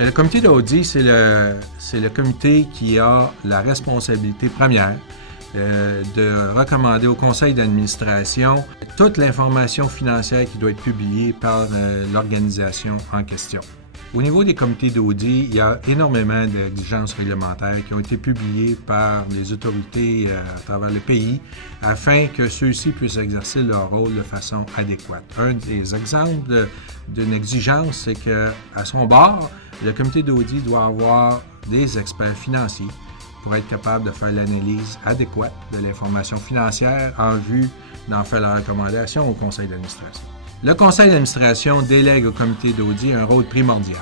Mais le comité d'audit, c'est le comité qui a la responsabilité première de recommander au conseil d'administration toute l'information financière qui doit être publiée par l'organisation en question. Au niveau des comités d'audit, il y a énormément d'exigences réglementaires qui ont été publiées par les autorités à travers le pays afin que ceux-ci puissent exercer leur rôle de façon adéquate. Un des exemples d'une exigence, c'est qu'à son bord, le comité d'audit doit avoir des experts financiers pour être capable de faire l'analyse adéquate de l'information financière en vue d'en faire la recommandation au conseil d'administration. Le conseil d'administration délègue au comité d'audit un rôle primordial,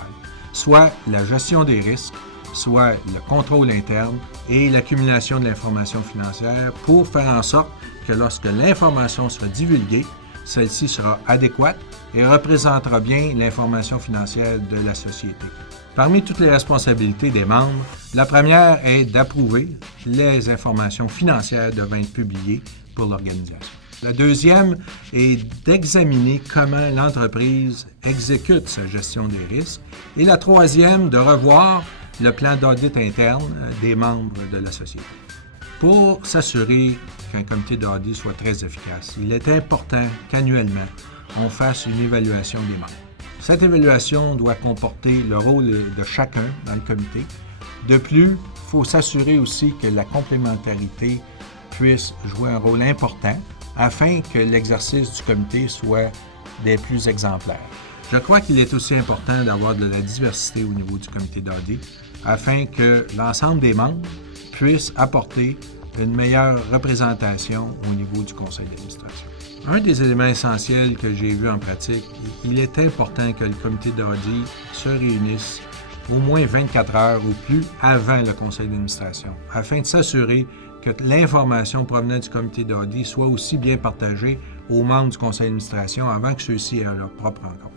soit la gestion des risques, soit le contrôle interne et l'accumulation de l'information financière pour faire en sorte que lorsque l'information sera divulguée, celle-ci sera adéquate et représentera bien l'information financière de la société. Parmi toutes les responsabilités des membres, la première est d'approuver les informations financières devant être publiées pour l'organisation. La deuxième est d'examiner comment l'entreprise exécute sa gestion des risques. Et la troisième, de revoir le plan d'audit interne des membres de la société. Pour s'assurer qu'un comité d'audit soit très efficace, il est important qu'annuellement, on fasse une évaluation des membres. Cette évaluation doit comporter le rôle de chacun dans le comité. De plus, il faut s'assurer aussi que la complémentarité puisse jouer un rôle important afin que l'exercice du comité soit des plus exemplaires. Je crois qu'il est aussi important d'avoir de la diversité au niveau du comité d'audit afin que l'ensemble des membres puissent apporter une meilleure représentation au niveau du conseil d'administration. Un des éléments essentiels que j'ai vu en pratique, il est important que le comité d'audit se réunisse au moins 24 heures ou plus avant le conseil d'administration, afin de s'assurer que l'information provenant du comité d'audit soit aussi bien partagée aux membres du conseil d'administration avant que ceux-ci aient leur propre rencontre.